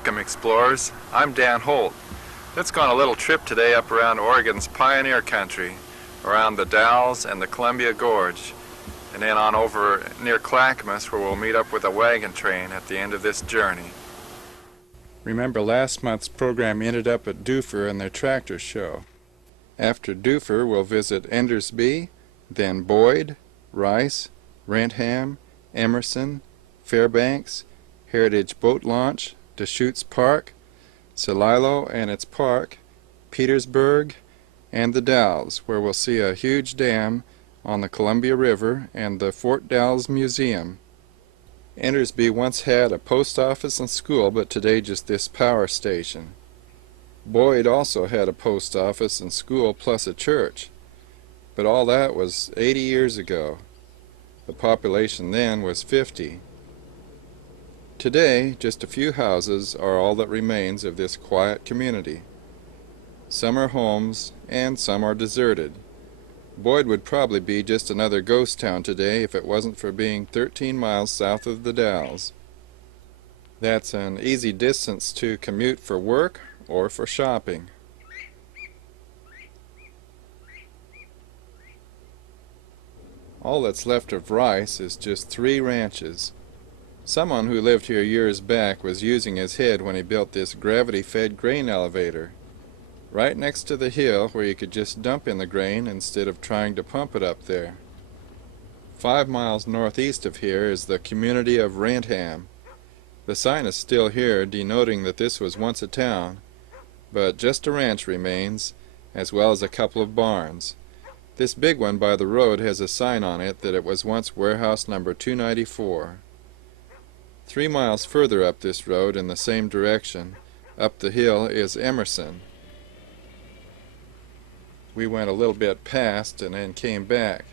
Welcome, explorers. I'm Dan Holt. Let's go on a little trip today up around Oregon's pioneer country, around the Dalles and the Columbia Gorge, and then on over near Clackamas, where we'll meet up with a wagon train at the end of this journey. Remember, last month's program ended up at Duffer and their tractor show. After Duffer, we'll visit Endersby, then Boyd, Rice, Wrentham, Emerson, Fairbanks, Heritage Boat Launch, Deschutes Park, Celilo and its park, Petersburg, and the Dalles, where we'll see a huge dam on the Columbia River and the Fort Dalles Museum. Endersby once had a post office and school, but today just this power station. Boyd also had a post office and school plus a church, but all that was 80 years ago. The population then was 50. Today, just a few houses are all that remains of this quiet community. Some are homes, and some are deserted. Boyd would probably be just another ghost town today if it wasn't for being 13 miles south of the Dalles. That's an easy distance to commute for work or for shopping. All that's left of Rice is just 3 ranches. Someone who lived here years back was using his head when he built this gravity-fed grain elevator, right next to the hill where you could just dump in the grain instead of trying to pump it up there. 5 miles northeast of here is the community of Wrentham. The sign is still here, denoting that this was once a town, but just a ranch remains, as well as a couple of barns. This big one by the road has a sign on it that it was once warehouse number 294. 3 miles further up this road in the same direction, up the hill, is Emerson. We went a little bit past and then came back.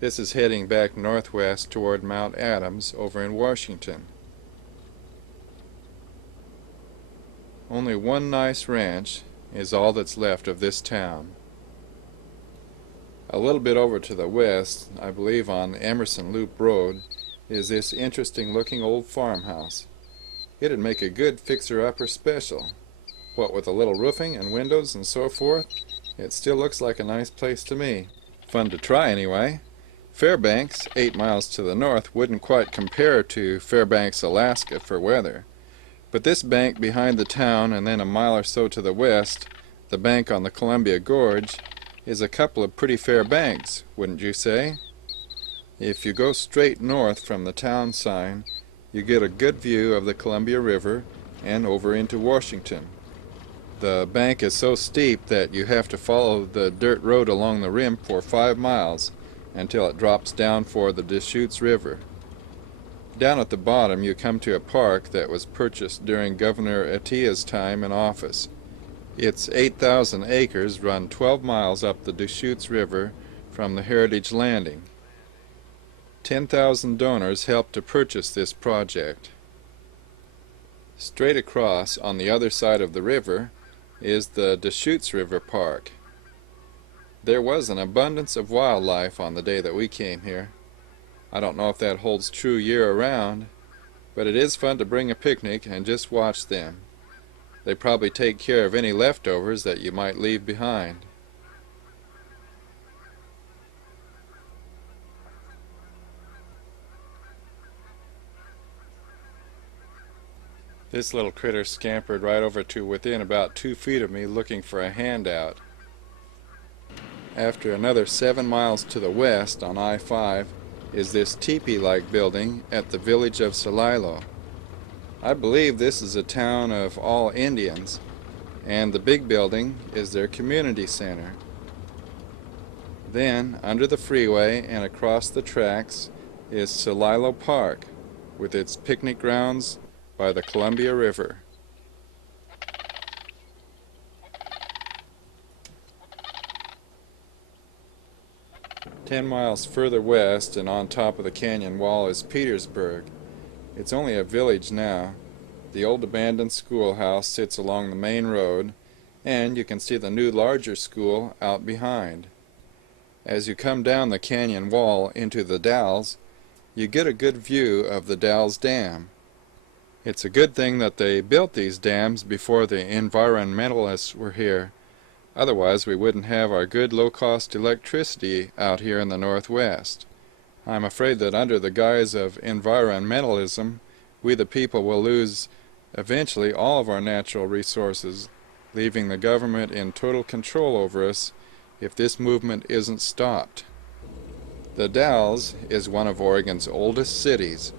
This is heading back northwest toward Mount Adams over in Washington. Only one nice ranch is all that's left of this town. A little bit over to the west, I believe on Emerson Loop Road, is this interesting looking old farmhouse. It'd make a good fixer-upper special. What with a little roofing and windows and so forth, it still looks like a nice place to me. Fun to try anyway. Fairbanks, 8 miles to the north, wouldn't quite compare to Fairbanks, Alaska for weather. But this bank behind the town and then a mile or so to the west, the bank on the Columbia Gorge, is a couple of pretty fair banks, wouldn't you say? If you go straight north from the town sign, you get a good view of the Columbia River and over into Washington. The bank is so steep that you have to follow the dirt road along the rim for 5 miles until it drops down for the Deschutes River. Down at the bottom you come to a park that was purchased during Governor Atiyah's time in office. Its 8,000 acres run 12 miles up the Deschutes River from the Heritage Landing. 10,000 donors helped to purchase this project. Straight across on the other side of the river is the Deschutes River Park. There was an abundance of wildlife on the day that we came here. I don't know if that holds true year-round, but it is fun to bring a picnic and just watch them. They probably take care of any leftovers that you might leave behind. This little critter scampered right over to within about 2 feet of me looking for a handout. After another 7 miles to the west on I-5 is this teepee-like building at the village of Celilo. I believe this is a town of all Indians, and the big building is their community center. Then, under the freeway and across the tracks is Celilo Park, with its picnic grounds by the Columbia River. "10 miles further west and on top of the canyon wall is Petersburg. It's only a village now. The old abandoned schoolhouse sits along the main road, and you can see the new larger school out behind. As you come down the canyon wall into the Dalles, you get a good view of the Dalles Dam. It's a good thing that they built these dams before the environmentalists were here. Otherwise we wouldn't have our good low-cost electricity out here in the Northwest. I'm afraid that under the guise of environmentalism, we the people will lose eventually all of our natural resources, leaving the government in total control over us if this movement isn't stopped. The Dalles is one of Oregon's oldest cities.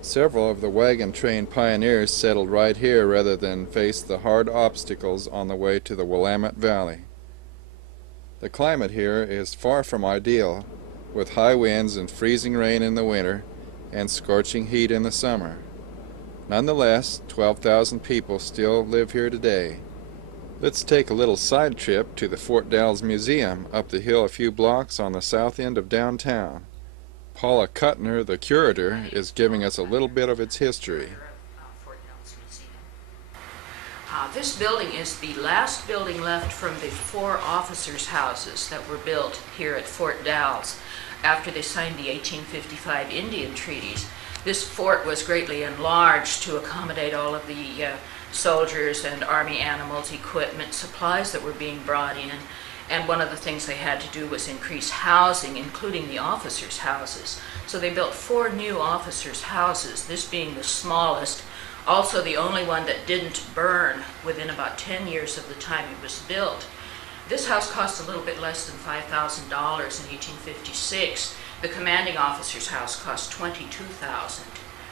Several of the wagon train pioneers settled right here rather than face the hard obstacles on the way to the Willamette Valley. The climate here is far from ideal, with high winds and freezing rain in the winter and scorching heat in the summer. Nonetheless, 12,000 people still live here today. Let's take a little side trip to the Fort Dalles Museum up the hill a few blocks on the south end of downtown. Paula Kuttner, the curator, is giving us a little bit of its history. This building is the last building left from the 4 officers' houses that were built here at Fort Dalles after they signed the 1855 Indian treaties. This fort was greatly enlarged to accommodate all of the soldiers and army animals, equipment, supplies that were being brought in. And one of the things they had to do was increase housing, including the officers' houses. So they built 4 new officers' houses, this being the smallest, also the only one that didn't burn within about 10 years of the time it was built. This house cost a little bit less than $5,000 in 1856. The commanding officer's house cost $22,000,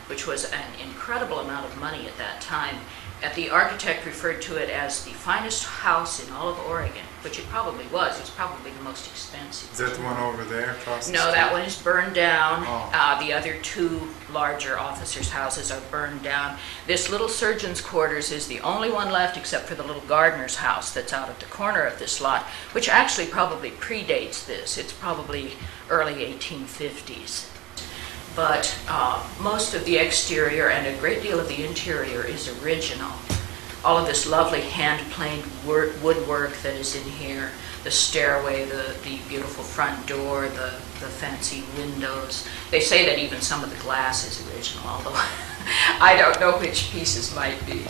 which was an incredible amount of money at that time. And the architect referred to it as the finest house in all of Oregon, which it probably was. It's probably the most expensive. Is that the one over there across the No, street? that one is burned down. Oh. The other 2 larger officers' houses are burned down. This little surgeon's quarters is the only one left except for the little gardener's house that's out at the corner of this lot, which actually probably predates this. It's probably early 1850s. But most of the exterior and a great deal of the interior is original. All of this lovely hand-planed woodwork that is in here, the stairway, the beautiful front door, the fancy windows. They say that even some of the glass is original, although I don't know which pieces might be.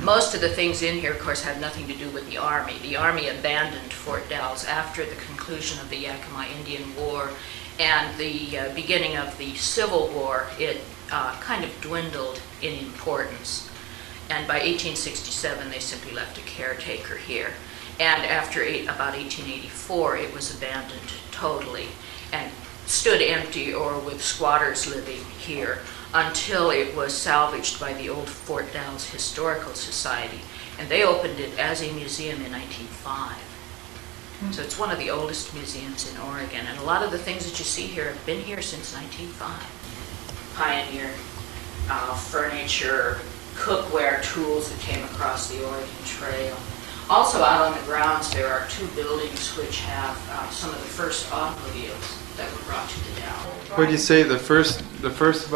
Most of the things in here, of course, have nothing to do with the Army. The Army abandoned Fort Dalles after the conclusion of the Yakima Indian War and the beginning of the Civil War. It kind of dwindled in importance. And by 1867, they simply left a caretaker here. And after about 1884, it was abandoned totally and stood empty or with squatters living here until it was salvaged by the old Fort Dalles Historical Society. And they opened it as a museum in 1905. So it's one of the oldest museums in Oregon. And a lot of the things that you see here have been here since 1905. Pioneer furniture, cookware tools that came across the Oregon Trail. Also out on the grounds there are 2 buildings which have some of the first automobiles that were brought to the Dalles. What did you say the first The first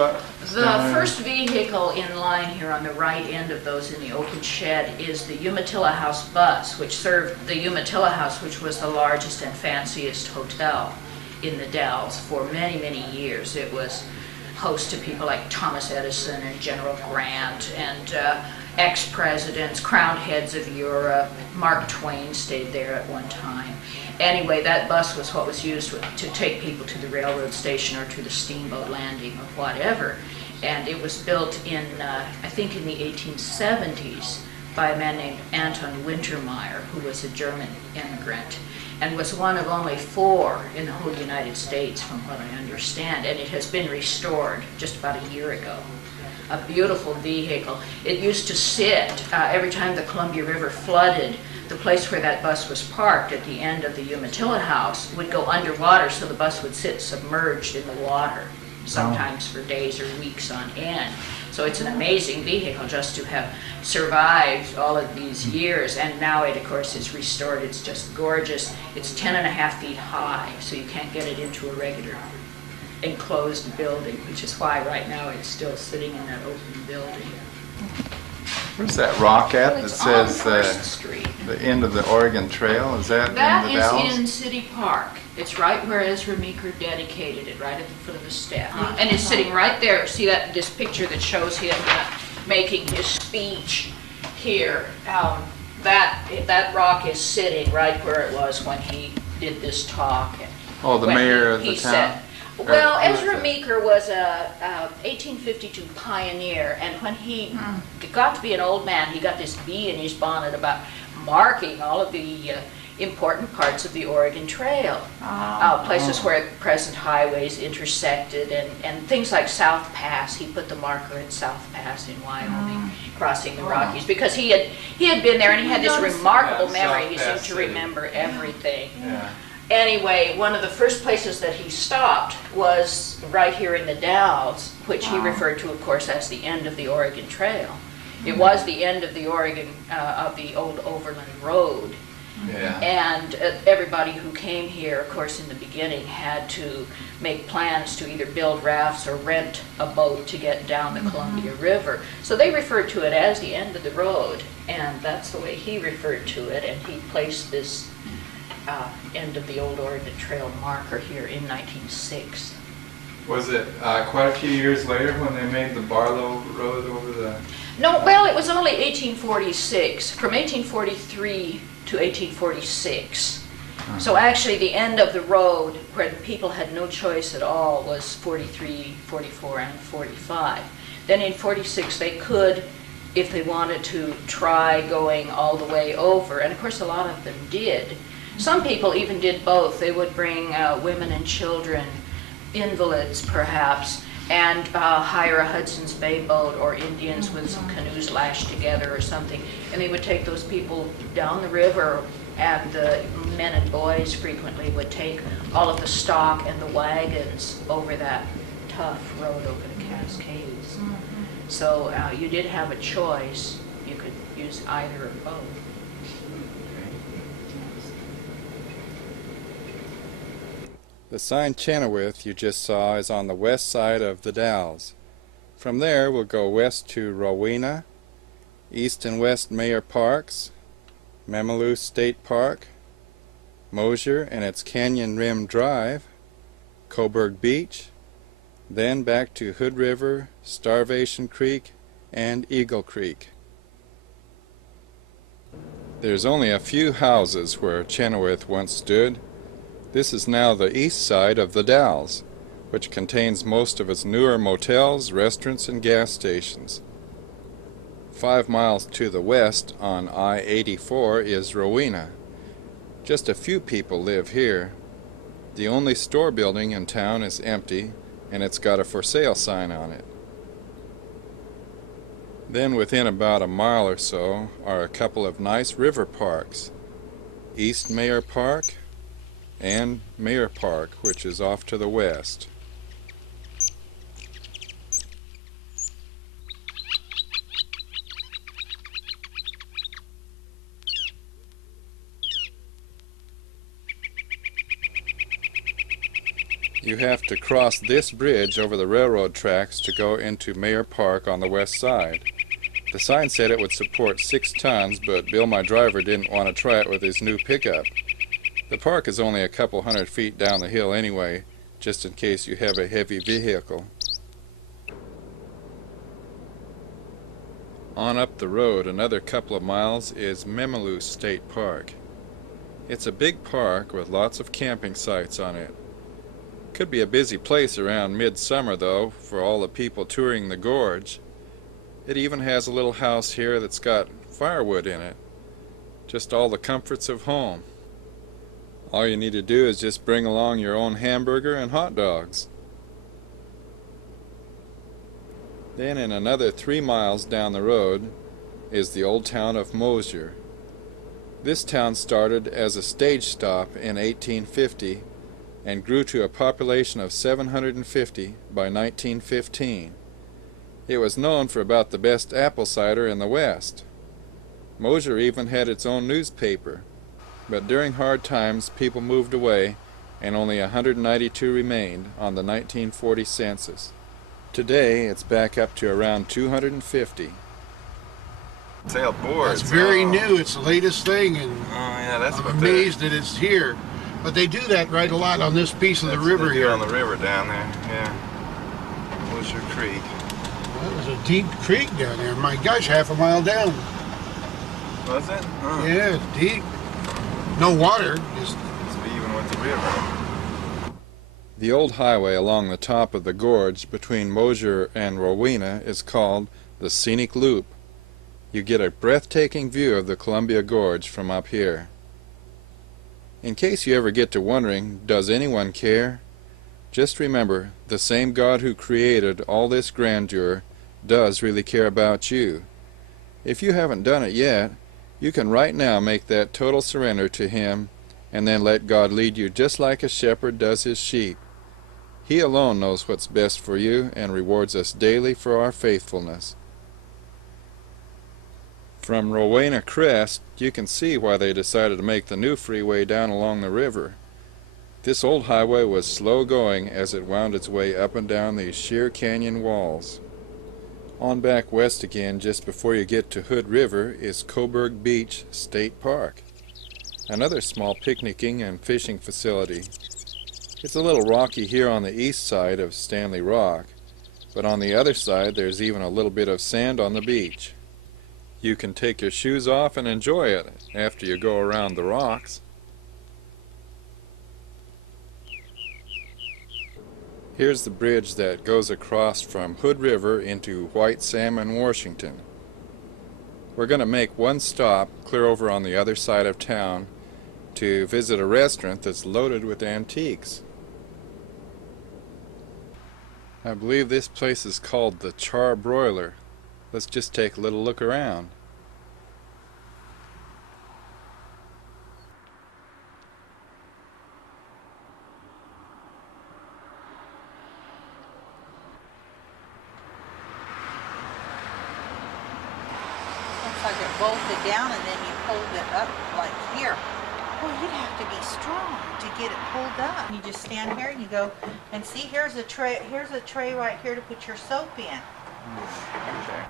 vehicle in line here on the right end of those in the open shed is the Umatilla House bus, which served the Umatilla House, which was the largest and fanciest hotel in the Dalles for many, many years. It was host to people like Thomas Edison and General Grant and ex-presidents, crowned heads of Europe. Mark Twain stayed there at one time. Anyway, that bus was what was used to take people to the railroad station or to the steamboat landing or whatever. And it was built in, I think in the 1870s by a man named Anton Wintermeyer, who was a German immigrant, and was one of only 4 in the whole United States, from what I understand. And it has been restored just about a year ago. A beautiful vehicle. It used to sit, every time the Columbia River flooded, the place where that bus was parked at the end of the Umatilla House would go underwater, so the bus would sit submerged in the water, sometimes for days or weeks on end. So it's an amazing vehicle just to have survived all of these years, and now it, of course, is restored. It's just gorgeous. It's 10.5 feet high, so you can't get it into a regular enclosed building, which is why right now it's still sitting in that open building. Where's that rock at that It's says on First Street. the end of the Oregon Trail? Is that That in the Dalles? is in City Park. It's right where Ezra Meeker dedicated it, right at the foot of the step. And it's sitting right there. See that this picture that shows him making his speech here. That rock is sitting right where it was when he did this talk. Oh, the When mayor of he the said- town? Well, Or who is Ezra it? Meeker was a 1852 pioneer, and when he got to be an old man, he got this bee in his bonnet about marking all of the important parts of the Oregon Trail, places where present highways intersected, and things like South Pass. He put the marker at South Pass in Wyoming, crossing the Rockies, because he had been there, and he had this remarkable memory. He seemed to remember everything. Yeah. Anyway, one of the first places that he stopped was right here in the Dalles, which he referred to, of course, as the end of the Oregon Trail. It was the end of the Oregon, of the old overland road. Yeah. And everybody who came here, of course, in the beginning had to make plans to either build rafts or rent a boat to get down the Columbia River. So they referred to it as the end of the road, and that's the way he referred to it, and he placed this end of the old Oregon Trail marker here in 1906. Was it quite a few years later when they made the Barlow Road over the... No, well, it was only 1846, from 1843 to 1846. So actually the end of the road where the people had no choice at all was 43, 44, and 45. Then in 46 they could, if they wanted to, try going all the way over, and of course a lot of them did. Some people even did both. They would bring women and children, invalids perhaps, and hire a Hudson's Bay boat or Indians with some canoes lashed together or something, and they would take those people down the river, and the men and boys frequently would take all of the stock and the wagons over that tough road over the Cascades. So you did have a choice. You could use either or both. The sign Chenoweth you just saw is on the west side of the Dalles. From there we'll go west to Rowena, east and west Mayor Parks, Memaloose State Park, Mosier and its Canyon Rim Drive, Koberg Beach, then back to Hood River, Starvation Creek, and Eagle Creek. There's only a few houses where Chenoweth once stood. This is now the east side of the Dalles, which contains most of its newer motels, restaurants, and gas stations. 5 miles to the west on I-84 is Rowena. Just a few people live here. The only store building in town is empty, and it's got a for sale sign on it. Then within about a mile or so are a couple of nice river parks. East Mayor Park and Mayor Park, which is off to the west. You have to cross this bridge over the railroad tracks to go into Mayor Park on the west side. The sign said it would support 6 tons, but Bill, my driver, didn't want to try it with his new pickup. The park is only a couple hundred feet down the hill anyway, just in case you have a heavy vehicle. On up the road another couple of miles is Memaloose State Park. It's a big park with lots of camping sites on it. Could be a busy place around midsummer though, for all the people touring the gorge. It even has a little house here that's got firewood in it. Just all the comforts of home. All you need to do is just bring along your own hamburger and hot dogs. Then in another 3 miles down the road is the old town of Mosier. This town started as a stage stop in 1850 and grew to a population of 750 by 1915. It was known for about the best apple cider in the West. Mosier even had its own newspaper, but during hard times people moved away and only 192 remained on the 1940 census. Today it's back up to around 250. Sail boards. It's very new. It's the latest thing, and yeah, that's I'm what amazed that it's here. But they do that right a lot on this piece of the river they do here. on the river down there. Yeah, Mosier Creek. Well, it was a deep creek down there. My gosh, half a mile down. Was it? Huh. Yeah, it's deep. No water, just Must be even with the river. The old highway along the top of the gorge between Mosier and Rowena is called the Scenic Loop. You get a breathtaking view of the Columbia Gorge from up here. In case you ever get to wondering, does anyone care? Just remember, the same God who created all this grandeur does really care about you. If you haven't done it yet, you can right now make that total surrender to Him and then let God lead you just like a shepherd does his sheep. He alone knows what's best for you and rewards us daily for our faithfulness. From Rowena Crest, you can see why they decided to make the new freeway down along the river. This old highway was slow going as it wound its way up and down these sheer canyon walls. On back west again, just before you get to Hood River, is Koberg Beach State Park, another small picnicking and fishing facility. It's a little rocky here on the east side of Stanley Rock, but on the other side there's even a little bit of sand on the beach. You can take your shoes off and enjoy it after you go around the rocks. Here's the bridge that goes across from Hood River into White Salmon, Washington. We're going to make one stop clear over on the other side of town to visit a restaurant that's loaded with antiques. I believe this place is called the Char Broiler. Let's just take a little look around. Looks like it bolted down and then you hold it up like here. Well, you'd have to be strong to get it pulled up. You just stand here and you go and see, here's a tray right here to put your soap in. Okay.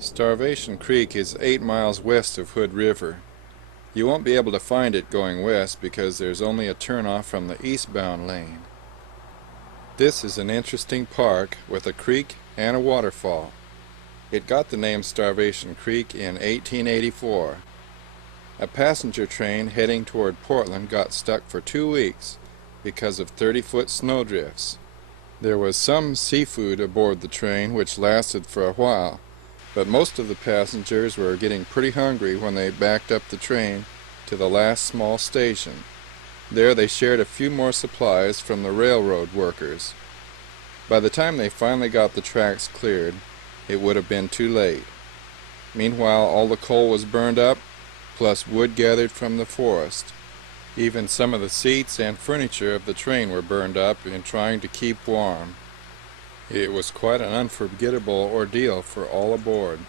Starvation Creek is 8 miles west of Hood River. You won't be able to find it going west because there's only a turnoff from the eastbound lane. This is an interesting park with a creek and a waterfall. It got the name Starvation Creek in 1884. A passenger train heading toward Portland got stuck for 2 weeks because of 30-foot snowdrifts. There was some seafood aboard the train which lasted for a while, but most of the passengers were getting pretty hungry when they backed up the train to the last small station. There they shared a few more supplies from the railroad workers. By the time they finally got the tracks cleared, it would have been too late. Meanwhile, all the coal was burned up, plus wood gathered from the forest. Even some of the seats and furniture of the train were burned up in trying to keep warm. It was quite an unforgettable ordeal for all aboard.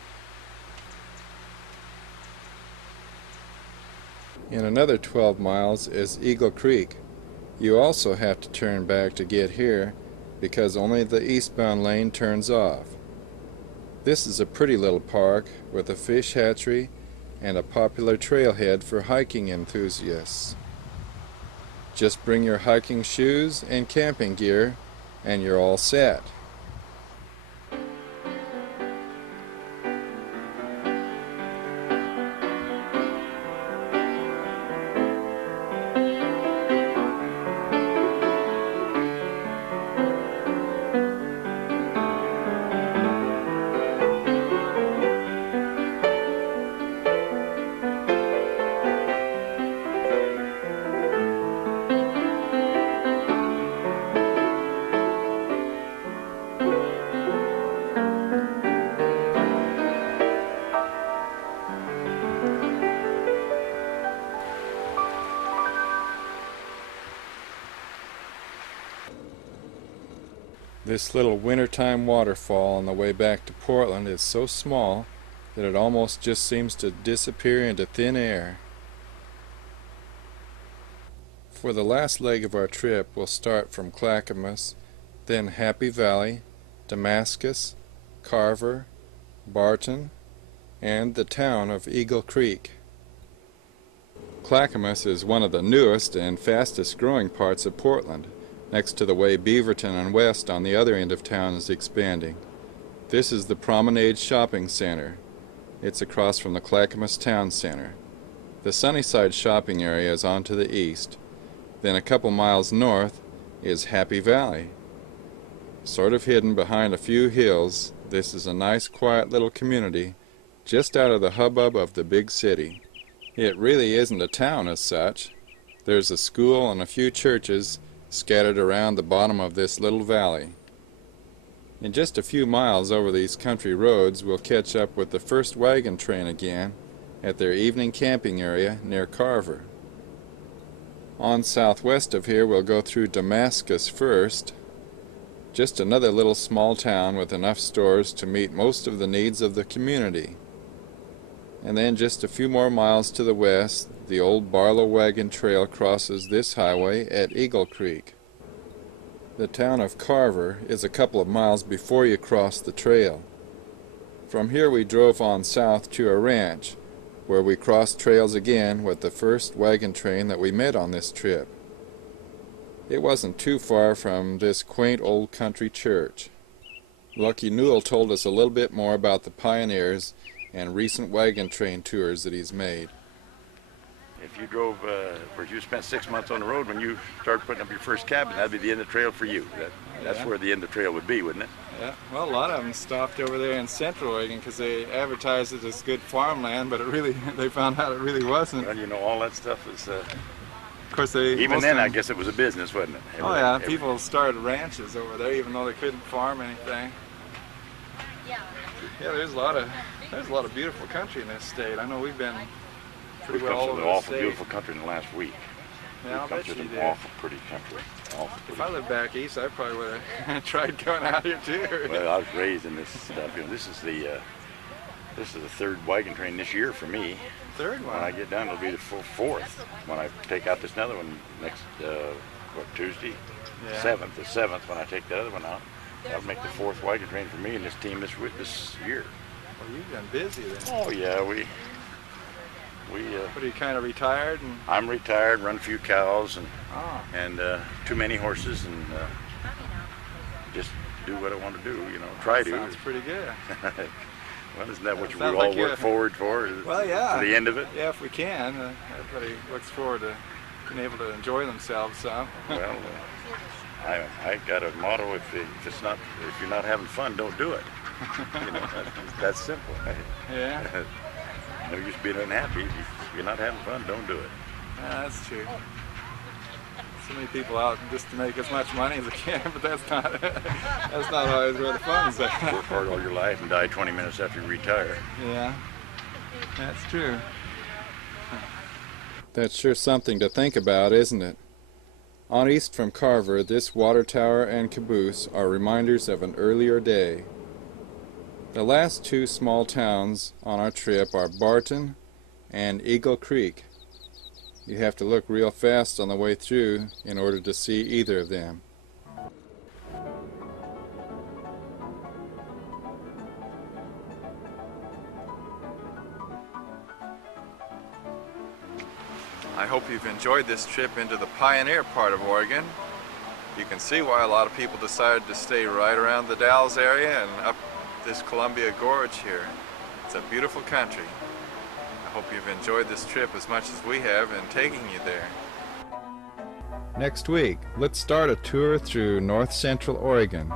In another 12 miles is Eagle Creek. You also have to turn back to get here because only the eastbound lane turns off. This is a pretty little park with a fish hatchery and a popular trailhead for hiking enthusiasts. Just bring your hiking shoes and camping gear and you're all set. This little wintertime waterfall on the way back to Portland is so small that it almost just seems to disappear into thin air. For the last leg of our trip, we'll start from Clackamas, then Happy Valley, Damascus, Carver, Barton, and the town of Eagle Creek. Clackamas is one of the newest and fastest growing parts of Portland, next to the way Beaverton and West on the other end of town is expanding. This is the Promenade Shopping Center. It's across from the Clackamas Town Center. The Sunnyside shopping area is on to the east. Then a couple miles north is Happy Valley. Sort of hidden behind a few hills, this is a nice quiet little community just out of the hubbub of the big city. It really isn't a town as such. There's a school and a few churches scattered around the bottom of this little valley. In just a few miles over these country roads, we'll catch up with the first wagon train again at their evening camping area near Carver. On southwest of here, we'll go through Damascus first, just another little small town with enough stores to meet most of the needs of the community. And then just a few more miles to the west, the old Barlow Wagon Trail crosses this highway at Eagle Creek. The town of Carver is a couple of miles before you cross the trail. From here we drove on south to a ranch, where we crossed trails again with the first wagon train that we met on this trip. It wasn't too far from this quaint old country church. Lucky Newell told us a little bit more about the pioneers and recent wagon train tours that he's made. If you drove, or you spent 6 months on the road, when you start putting up your first cabin, that'd be the end of the trail for you. That's where the end of the trail would be, wouldn't it? Yeah, well, a lot of them stopped over there in Central Oregon because they advertised it as good farmland, but it really, they found out it really wasn't. Well, you know, all that stuff is, Of course, they even then, I guess it was a business, wasn't it? People started ranches over there, even though they couldn't farm anything. Yeah, there's a lot of beautiful country in this state. I know we've been pretty well all over the awful state. Beautiful country in the last week. Yeah, I'll bet you did. Awful pretty country. Awful pretty. If I lived back east, I probably would have tried going out here too. Well, I was raised in this stuff. You know, this is the third wagon train this year for me. Third one. When I get done, it'll be the fourth. When I take out this another one next, Tuesday? Yeah. 7th. The 7th, when I take the other one out, that'll make the fourth wagon train for me and this team this year. Well, you've been busy then. Oh yeah, we. But are you kind of retired? And I'm retired, run a few cows and oh. too many horses, and just do what I want to do. You know, try to. Sounds pretty good. Well, isn't that what we Sounds all like work forward for? Well, yeah. To the end of it. Yeah, if we can. Everybody looks forward to being able to enjoy themselves some. Well, I got a motto: if you're not having fun, don't do it. You know, that's simple. Yeah. No use being unhappy. If you're not having fun, don't do it. Yeah, that's true. So many people out just to make as much money as they can, but that's not always where the fun's at. Work hard all your life and die 20 minutes after you retire. Yeah, that's true. That's sure something to think about, isn't it? On east from Carver, this water tower and caboose are reminders of an earlier day. The last two small towns on our trip are Barton and Eagle Creek. You have to look real fast on the way through in order to see either of them. hope you've enjoyed this trip into the pioneer part of Oregon. You can see why a lot of people decided to stay right around the Dalles area and up this Columbia Gorge here. It's a beautiful country. I hope you've enjoyed this trip as much as we have in taking you there. Next week, let's start a tour through north central Oregon.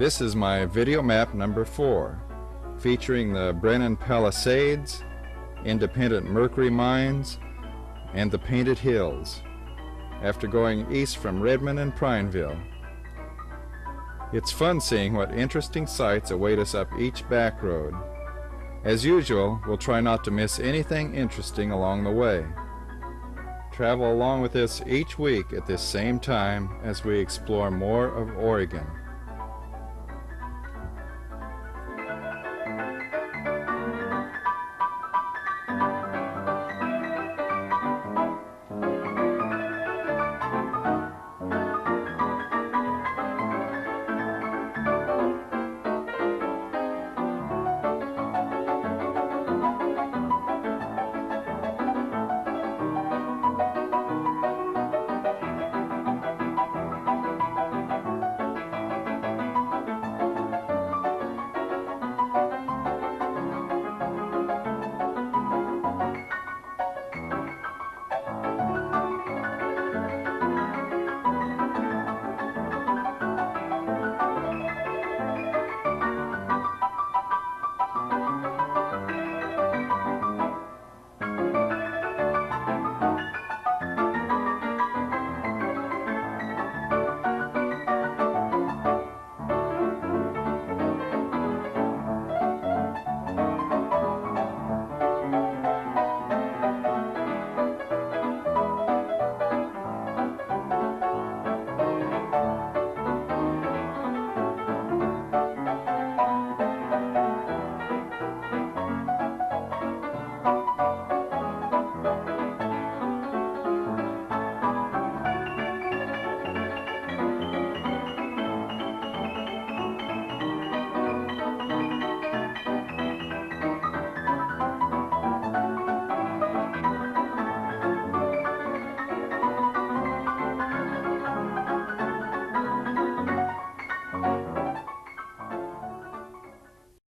This is my video map number 4, featuring the Brennan Palisades, Independent Mercury Mines, and the Painted Hills, after going east from Redmond and Prineville. It's fun seeing what interesting sights await us up each back road. As usual, we'll try not to miss anything interesting along the way. Travel along with us each week at this same time as we explore more of Oregon.